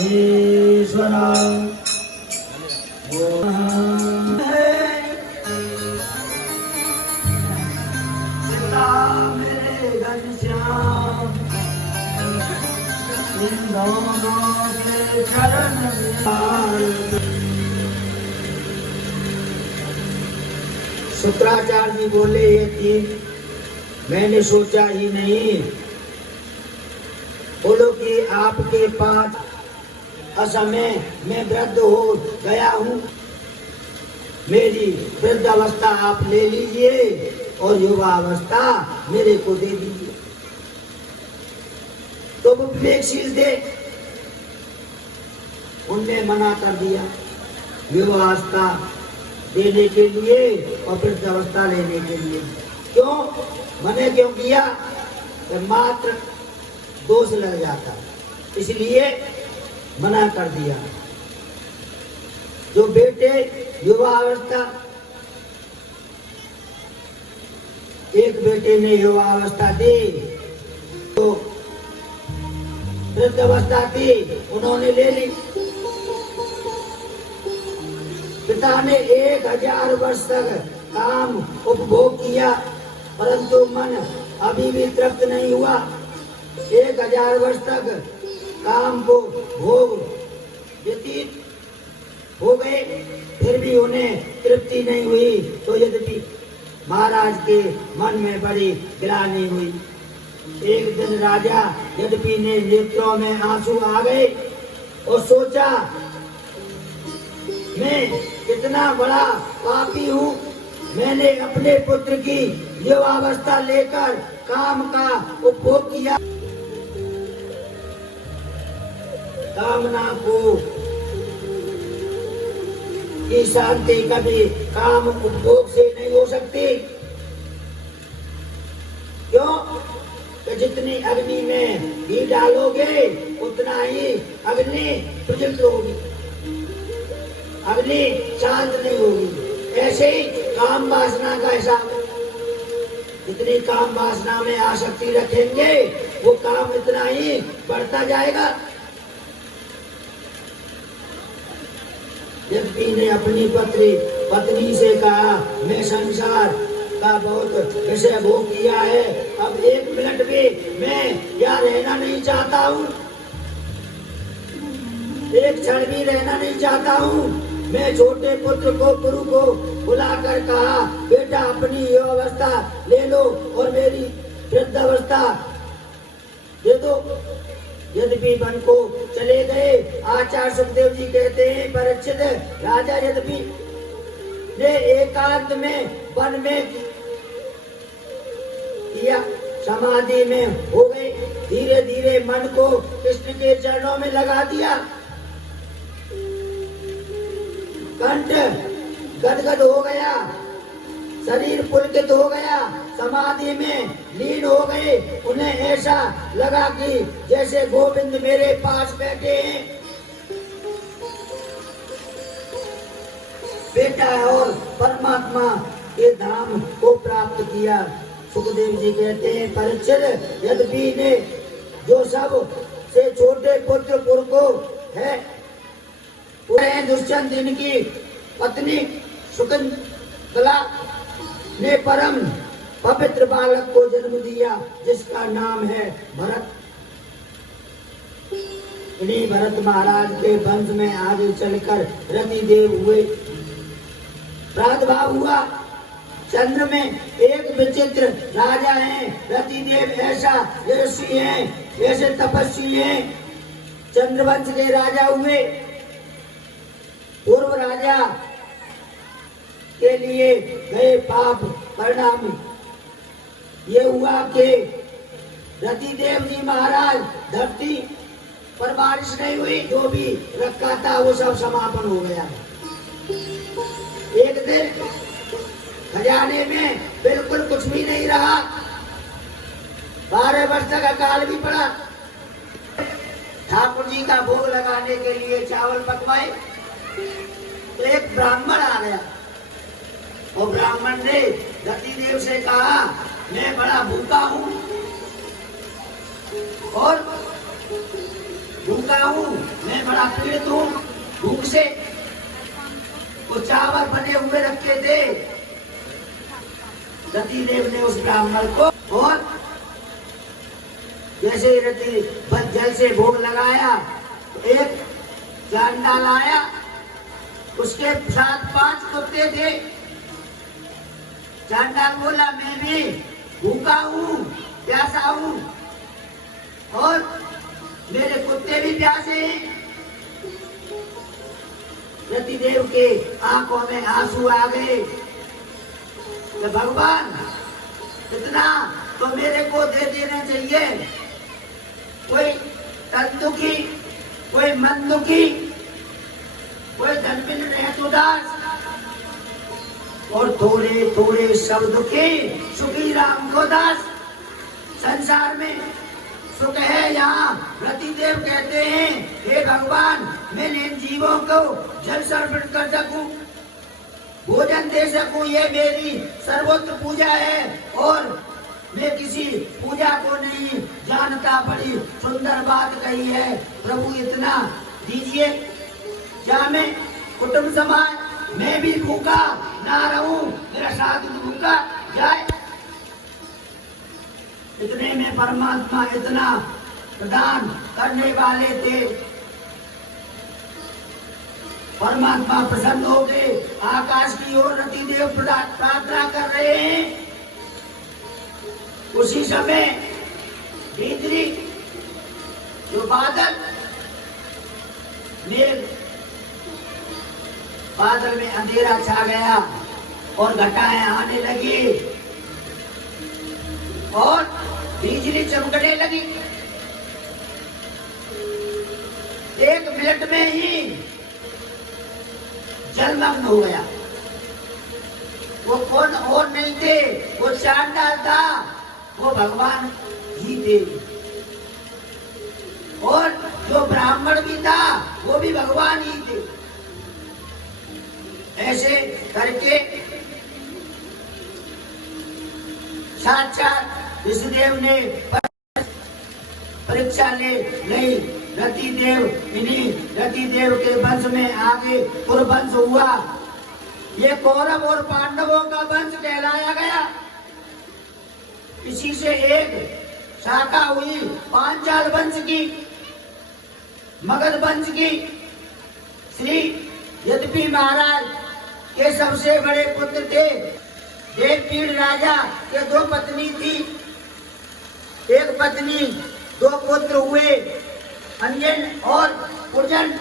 ईश्वरा मेरे घनश्याम इन दोनों के चरण शुक्राचार्य जी बोले ये तीन मैंने सोचा ही नहीं। बोलो कि आपके पास असमय मैं वृद्ध हो गया हूँ, मेरी वृद्ध अवस्था आप ले लीजिए और युवा अवस्था मेरे को दे दीजिए। तो वो विवेकशील थे, उनने मना कर दिया युवा अवस्था देने के लिए और वृद्ध अवस्था लेने के लिए। क्यों मने क्यों किया? तो मात्र दोष लग जाता, इसलिए मना कर दिया। जो बेटे युवा अवस्था, एक बेटे ने युवा अवस्था दी तो वृद्ध अवस्था थी उन्होंने ले ली। पिता ने 1000 वर्ष तक काम उपभोग किया परंतु मन अभी भी तृप्त नहीं हुआ। 1000 वर्ष तक काम को भोग व्यतीत हो गए फिर भी उन्हें तृप्ति नहीं हुई। तो यद्यपि महाराज के मन में बड़ी ग्लानि हुई। एक दिन राजा यद्यपि ने नेत्रों में आंसू आ गए और सोचा मैं कितना बड़ा पापी हूँ, मैंने अपने पुत्र की युवावस्था लेकर काम का उपभोग किया। कामना को की शांति कभी काम उपभोग से नहीं हो सकती। क्यों? तो जितनी अग्नि में घी डालोगे उतना ही अग्नि प्रज्वलित होगी, अग्नि शांत नहीं होगी। ऐसे ही काम वासना का हिसाब, जितनी काम वासना में आसक्ति रखेंगे वो काम इतना ही बढ़ता जाएगा। व्यक्ति ने अपनी पत्नी से कहा मैं संसार का बहुत विषय भोग किया है, अब 1 मिनट भी मैं यहाँ रहना नहीं चाहता हूँ, 1 क्षण भी रहना नहीं चाहता हूँ। मैं छोटे पुत्र को गुरु को बुलाकर कहा बेटा अपनी अवस्था ले लो और मेरी वृद्धावस्था दे दो। यद्यपि वन को चले गए। आचार्य सुखदेव जी कहते हैं परीक्षित राजा यद्यपि ने एकांत में वन में किया, समाधि में हो गए। धीरे धीरे मन को कृष्ण के चरणों में लगा दिया। कंठ गदगद हो गया, शरीर पुलकित हो गया, समाधि में लीन हो गए। उन्हें ऐसा लगा कि जैसे गोविंद मेरे पास बैठे हैं, बेटा और परमात्मा के धाम को प्राप्त किया। सुखदेव जी कहते हैं परीक्षित यद्यपि ने जो सब से छोटे पुत्र को है दुष्यंत इनकी पत्नी शकुंतला ने परम पवित्र बालक को जन्म दिया जिसका नाम है भरत। इन्हीं भरत महाराज के वंश में आगे चलकर रतिदेव हुए। प्रादुर्भाव हुआ। चंद्र में एक विचित्र राजा है, रतिदेव ऐसा यशस्वी है, ऐसे तपस्वी है, चंद्रवंश के राजा हुए। पूर्व राजा के लिए गए पाप परिणाम ये हुआ कि रतिदेव जी महाराज धरती पर बारिश नहीं हुई, जो भी रखा था वो सब समापन हो गया। एक दिन खजाने में बिल्कुल कुछ भी नहीं रहा। 12 वर्ष तक अकाल भी पड़ा। ठाकुर जी का भोग लगाने के लिए चावल पकवाए तो एक ब्राह्मण आ गया और ब्राह्मण ने रतिदेव से कहा मैं बड़ा भूखा हूँ और भूखा हूँ, मैं बड़ा पीड़ित हूँ भूख से। वो चावल बने हुए रखे थे। रतिदेव ने उस ब्राह्मण को, और जैसे रति जल से भोग लगाया, एक चांडाल आया, उसके साथ 5 कुत्ते थे। चांडाल बोला, मैं भी भूखा हूँ, प्यासा हूँ, और मेरे कुत्ते भी प्यासे हैं। रतिदेव के आंखों में आंसू आ गए। तो भगवान, इतना तो मेरे को दे देना चाहिए। कोई तन दुखी, कोई मन दुखी, कोई धन बिन रहत उदास, और थोड़े थोड़े सब दुखी, सुखी राम को दास। संसार में सुख है यहाँ। रतिदेव कहते हैं, हे भगवान, मैं इन जीवों को जल समर्पण कर सकूं, भोजन दे सकूं, ये मेरी सर्वोच्च पूजा है, और मैं किसी पूजा को नहीं जानता। बड़ी सुंदर बात कही है प्रभु, इतना दीजिए, क्या मैं कुटुंब समाज मैं भी भूखा ना रहूं, मेरा साथ भूखा जाए। इतने में परमात्मा इतना प्रदान करने वाले थे। परमात्मा प्रसन्न हो गए। आकाश की ओर रतिदेव प्रार्थना कर रहे हैं। उसी समय भीतरी जो बादल में अंधेरा छा गया और घटाएं आने लगी और बिजली चमकने लगी। 1 मिनट में ही जलमग्न हो गया। वो कौन और नहीं थे, वो चांडाल था, वो भगवान ही थे। और जो ब्राह्मण भी था, वो भी भगवान ही थे। ऐसे करके साक्षात विष्णुदेव ने परीक्षा ले गई। रतिदेव के वंश में आगे पुरवंश हुआ। ये कौरव और पांडवों का वंश कहलाया गया। इसी से एक शाखा हुई पांचाल वंश की, मगध वंश की। श्री यद्यपि महाराज के सबसे बड़े पुत्र थे। देवपीड़ राजा के 2 पत्नी थी, 1 पत्नी 2 पुत्र हुए, अंजन और कुर्जन।